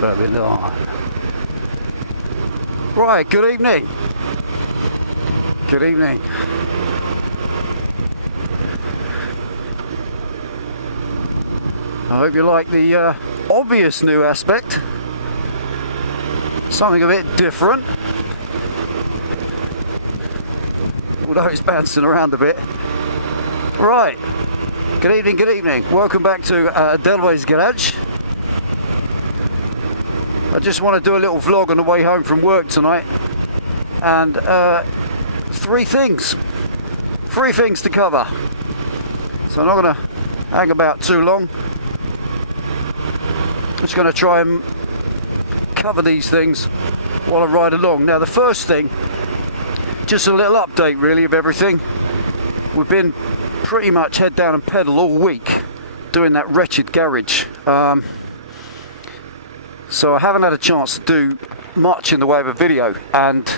but we're not. Right, good evening. Good evening. I hope you like the obvious new aspect. Something a bit different. Although it's bouncing around a bit. Right. Good evening, good evening. Welcome back to Delboy's Garage. I just want to do a little vlog on the way home from work tonight. And three things to cover. So I'm not going to hang about too long. I'm just going to try and cover these things while I ride along. Now the first thing, just a little update really of everything. We've been pretty much head down and pedal all week doing that wretched garage. So I haven't had a chance to do much in the way of a video, and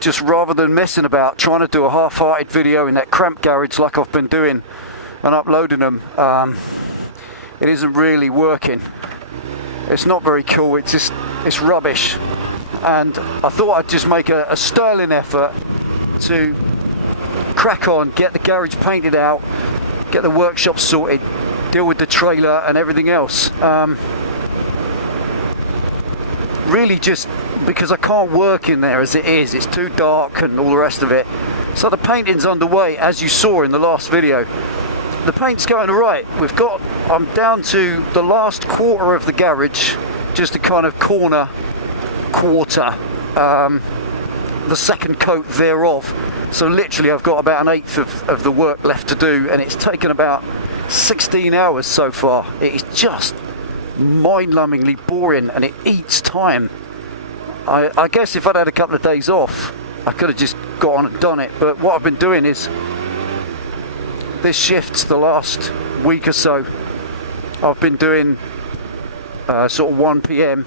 just rather than messing about trying to do a half-hearted video in that cramped garage like I've been doing and uploading them, it isn't really working. It's not very cool, it's rubbish. And I thought I'd just make a sterling effort to crack on, get the garage painted out, get the workshop sorted, deal with the trailer and everything else. Really just because I can't work in there as it is, it's too dark and all the rest of it. So the painting's underway, as you saw in the last video. The paint's going alright. I'm down to the last quarter of the garage, just a kind of quarter, the second coat thereof. So literally I've got about an eighth of the work left to do, and it's taken about 16 hours so far. It is just mind-numbingly boring and it eats time. I guess if I'd had a couple of days off, I could have just got on and done it, but what I've been doing is, this shifts the last week or so, I've been doing sort of 1 PM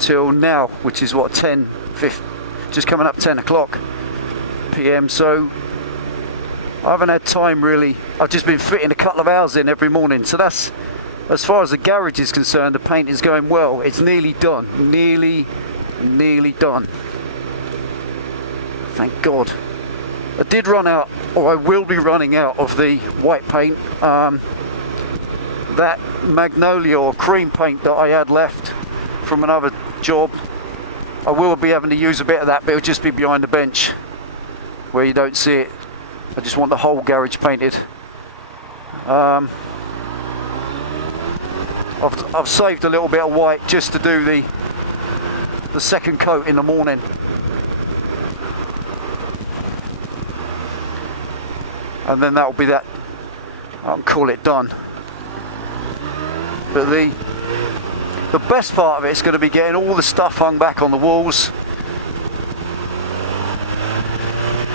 till now, which is what, 10, 15, just coming up 10 o'clock PM, so I haven't had time really. I've just been fitting a couple of hours in every morning, so that's, as far as the garage is concerned, the paint is going well. It's nearly done, nearly done. Thank God. I did run out, or I will be running out of the white paint. That magnolia or cream paint that I had left from another job, I will be having to use a bit of that, but it'll just be behind the bench where you don't see it. I just want the whole garage painted. I've saved a little bit of white just to do the second coat in the morning. And then that'll be that, I'll call it done. But the best part of it is going to be getting all the stuff hung back on the walls,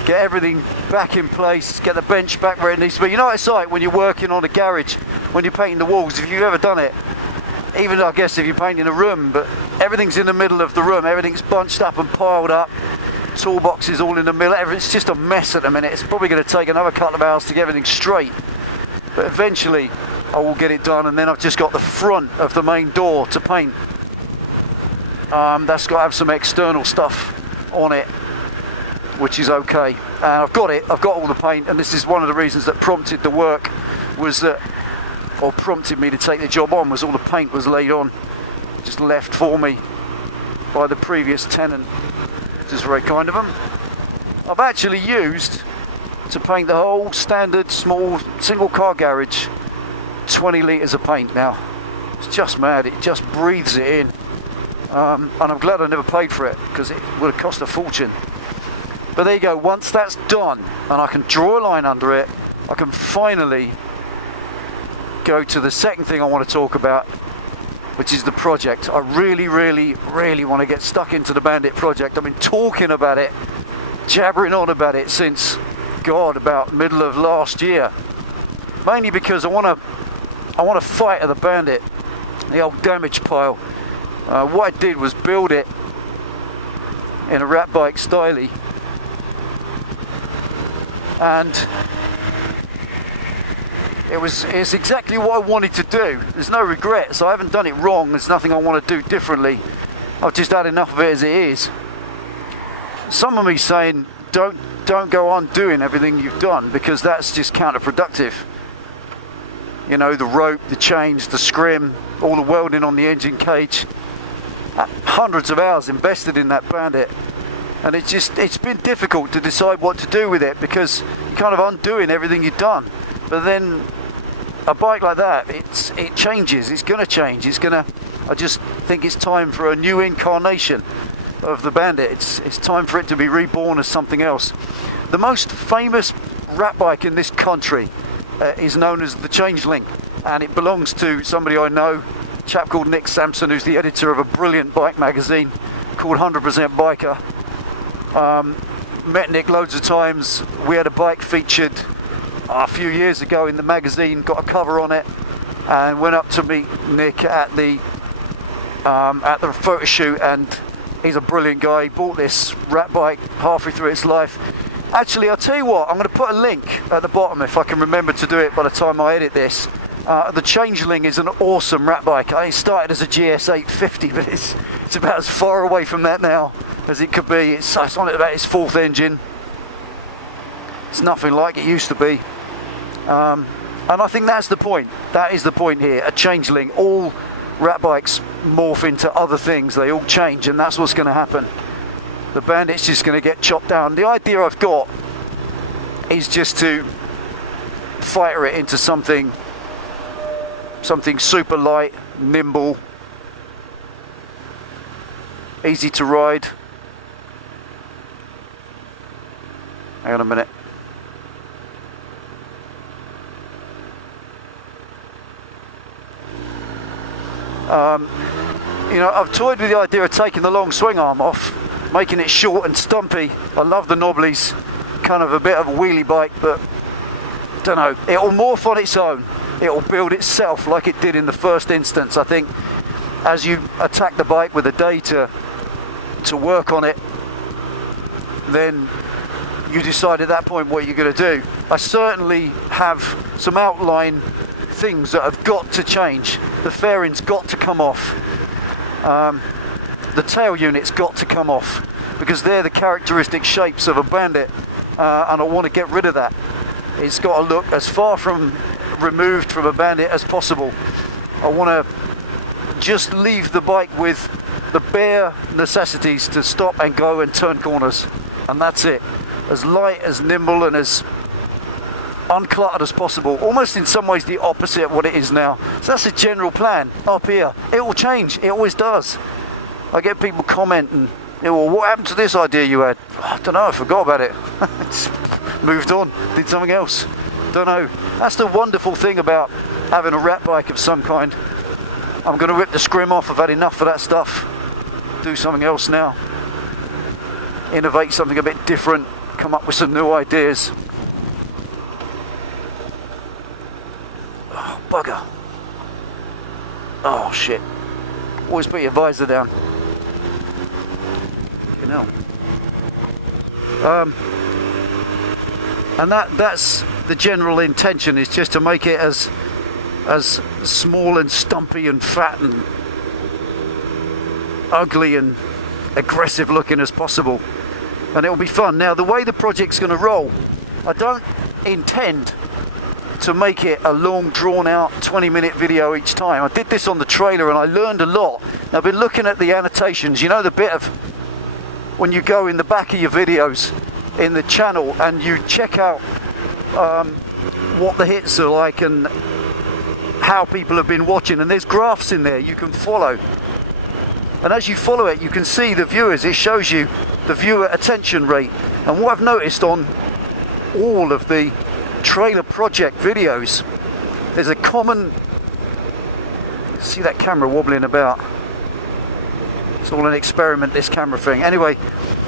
get everything back in place, get the bench back where it needs to be. You know what it's like when you're working on a garage, when you're painting the walls, if you've ever done it, even I guess if you're painting a room, but everything's in the middle of the room, everything's bunched up and piled up, toolboxes all in the middle, it's just a mess at the minute. It's probably going to take another couple of hours to get everything straight, but eventually I will get it done. And then I've just got the front of the main door to paint. That's got to have some external stuff on it, which is okay. And I've got all the paint, and this is one of the reasons that prompted the work, was that, or prompted me to take the job on, was all the paint was laid on, just left for me by the previous tenant, which is very kind of them. I've actually used, to paint the whole standard small single car garage, 20 litres of paint now. It's just mad, it just breathes it in. And I'm glad I never paid for it, because it would have cost a fortune. But there you go, once that's done and I can draw a line under it, I can finally go to the second thing I want to talk about, which is the project. I really want to get stuck into the Bandit project. I've been talking about it, jabbering on about it since, God, about middle of last year. Mainly because I want to fight at the Bandit, the old damage pile. What I did was build it in a rat bike styly, It's exactly what I wanted to do. There's no regrets. I haven't done it wrong. There's nothing I want to do differently. I've just had enough of it as it is. Some of me saying don't go on doing everything you've done, because that's just counterproductive. You know, the rope, the chains, the scrim, all the welding on the engine cage. Hundreds of hours invested in that Bandit. And it's been difficult to decide what to do with it, because you're kind of undoing everything you've done. But then a bike like that, it changes. It's going to change. I just think it's time for a new incarnation of the Bandit. It's time for it to be reborn as something else. The most famous rat bike in this country is known as the Changeling, and it belongs to somebody I know, a chap called Nick Sampson, who's the editor of a brilliant bike magazine called 100% Biker. Met Nick loads of times. We had a bike featured a few years ago in the magazine, got a cover on it, and went up to meet Nick at the photo shoot, and he's a brilliant guy. He bought this rat bike halfway through its life. Actually, I'll tell you what, I'm going to put a link at the bottom if I can remember to do it by the time I edit this. The Changeling is an awesome rat bike. It started as a GS 850, but it's about as far away from that now as it could be. It's on about its fourth engine. It's nothing like it used to be. And I think that's the point. That is the point here. A Changeling. All rat bikes morph into other things. They all change, and that's what's going to happen. The Bandit's just going to get chopped down. The idea I've got is just to fighter it into something super light, nimble, easy to ride. Hang on a minute. You know, I've toyed with the idea of taking the long swing arm off, making it short and stumpy. I love the knobblies, kind of a bit of a wheelie bike, but don't know. It'll morph on its own. It'll build itself like it did in the first instance. I think as you attack the bike with a day to work on it, then you decide at that point what you're going to do. I certainly have some outline things that have got to change. The fairing's got to come off. The tail unit's got to come off, because they're the characteristic shapes of a Bandit, and I want to get rid of that. It's got to look as far from removed from a Bandit as possible. I want to just leave the bike with the bare necessities to stop and go and turn corners, and that's it. As light, as nimble, and as uncluttered as possible. Almost in some ways the opposite of what it is now. So that's the general plan up here. It will change. It always does. I get people commenting, well, what happened to this idea you had? I don't know, I forgot about it. Moved on, did something else. Don't know. That's the wonderful thing about having a rat bike of some kind. I'm going to rip the scrim off. I've had enough of that stuff. Do something else now. Innovate something a bit different. Come up with some new ideas. Oh, bugger. Oh, shit. Always put your visor down. You know. And that's the general intention, is just to make it as small and stumpy and fat and ugly and aggressive looking as possible, and it'll be fun. Now, the way the project's going to roll, I don't intend to make it a long drawn out 20-minute video each time. I did this on the trailer and I learned a lot. Now, I've been looking at the annotations, you know, the bit of when you go in the back of your videos in the channel and you check out what the hits are like and how people have been watching, and there's graphs in there you can follow, and as you follow it you can see the viewers. It shows you the viewer attention rate, and what I've noticed on all of the trailer project videos, there's a common, see that camera wobbling about, it's all an experiment, this camera thing. Anyway,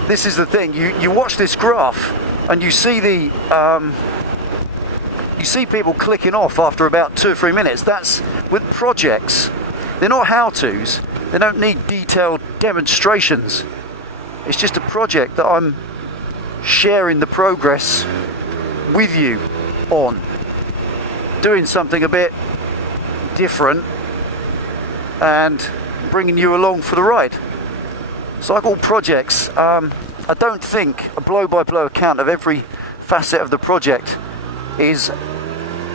this is the thing, you watch this graph and you see the you see people clicking off after about 2 or 3 minutes. That's with projects. They're not how-tos. They don't need detailed demonstrations. It's just a project that I'm sharing the progress with you on. doing something a bit different and bringing you along for the ride. So like all projects, I don't think a blow-by-blow account of every facet of the project is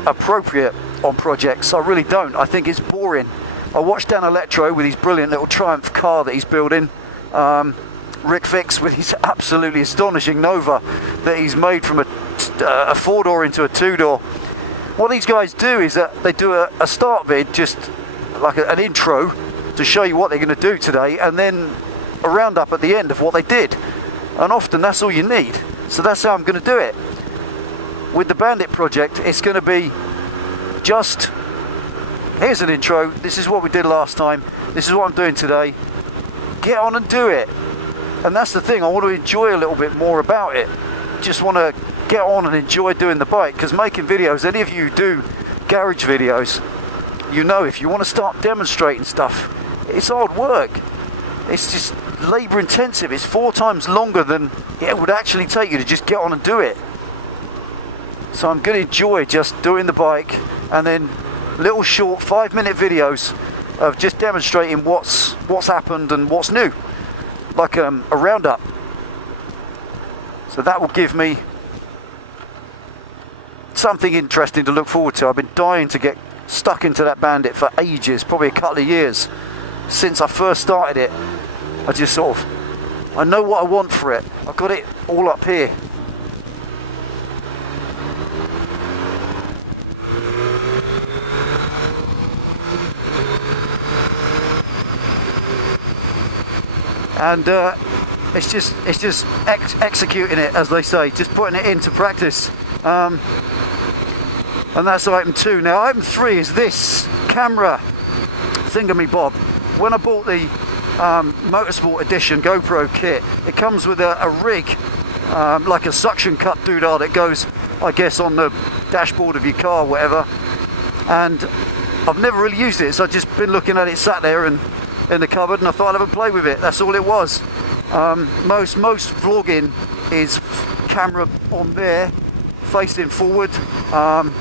appropriate on projects. I really don't. I think it's boring. I watched Dan Electro with his brilliant little Triumph car that he's building. Rick Fix with his absolutely astonishing Nova that he's made from a four-door into a two-door. What these guys do is that they do a start vid, just like an intro to show you what they're going to do today, and then a roundup at the end of what they did. And often that's all you need. So that's how I'm going to do it. With the Bandit project, it's going to be just, here's an intro, this is what we did last time, this is what I'm doing today, get on and do it. And that's the thing, I want to enjoy a little bit more about it. Just want to get on and enjoy doing the bike, because making videos, any of you do garage videos, you know if you want to start demonstrating stuff, it's hard work. It's just labour intensive. It's 4 times longer than it would actually take you to just get on and do it. So I'm going to enjoy just doing the bike, and then little short 5-minute videos of just demonstrating what's happened and what's new, like a roundup. So that will give me something interesting to look forward to. I've been dying to get stuck into that Bandit for ages, probably a couple of years since I first started it. I just sort of, I know what I want for it. I've got it all up here. And it's just executing it, as they say, just putting it into practice. And that's item 2. Now item 3 is this camera thingamy-bob. When I bought the Motorsport Edition GoPro kit, it comes with a rig, like a suction cup doodah that goes, I guess, on the dashboard of your car or whatever. And I've never really used it, so I've just been looking at it sat there and in the cupboard, and I thought I'd have a play with it. That's all it was. Most vlogging is camera on there, facing forward, and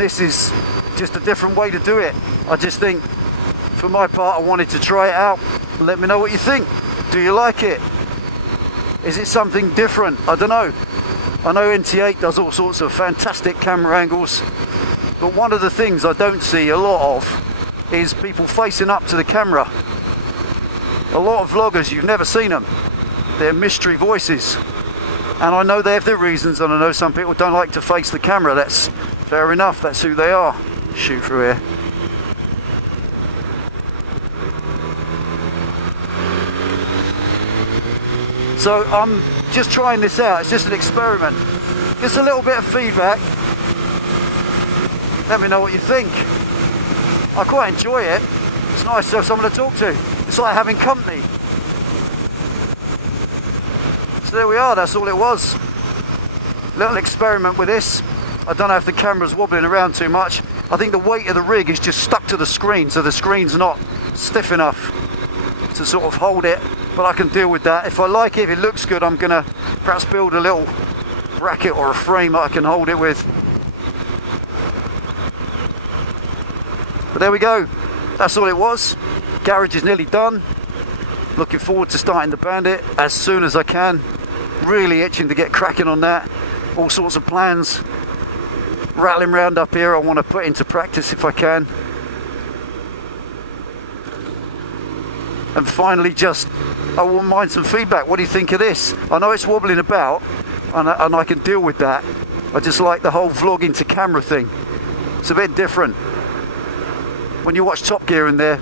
this is just a different way to do it. I just think, for my part, I wanted to try it out. Let me know what you think. Do you like it? Is it something different? I don't know. I know NT8 does all sorts of fantastic camera angles, but one of the things I don't see a lot of is people facing up to the camera. A lot of vloggers, you've never seen them. They're mystery voices. And I know they have their reasons, and I know some people don't like to face the camera. That's fair enough, that's who they are. Shoot through here. So I'm just trying this out, it's just an experiment. Just a little bit of feedback. Let me know what you think. I quite enjoy it. It's nice to have someone to talk to. It's like having company. So there we are, that's all it was. Little experiment with this. I don't know if the camera's wobbling around too much. I think the weight of the rig is just stuck to the screen, so the screen's not stiff enough to sort of hold it, but I can deal with that. If I like it, if it looks good, I'm gonna perhaps build a little bracket or a frame that I can hold it with. But there we go, that's all it was. Garage is nearly done. Looking forward to starting the Bandit as soon as I can. Really itching to get cracking on that. All sorts of plans rattling around up here I want to put into practice if I can. And finally, just, I wouldn't mind some feedback. What do you think of this? I know it's wobbling about, and I can deal with that. I just like the whole vlogging to camera thing. It's a bit different. When you watch Top Gear in there,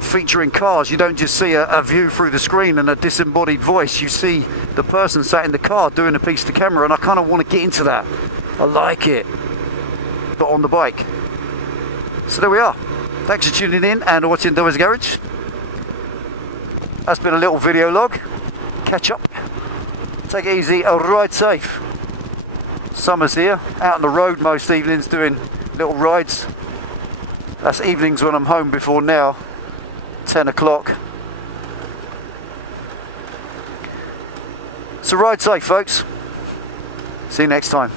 featuring cars, you don't just see a view through the screen and a disembodied voice. You see the person sat in the car doing a piece to camera, and I kind of want to get into that. I like it, but on the bike. So there we are. Thanks for tuning in and watching Delboy's Garage. That's been a little video log. Catch up. Take it easy, ride safe. Summer's here, out on the road most evenings doing little rides. That's evenings when I'm home before now, 10 o'clock. So ride safe, folks. See you next time.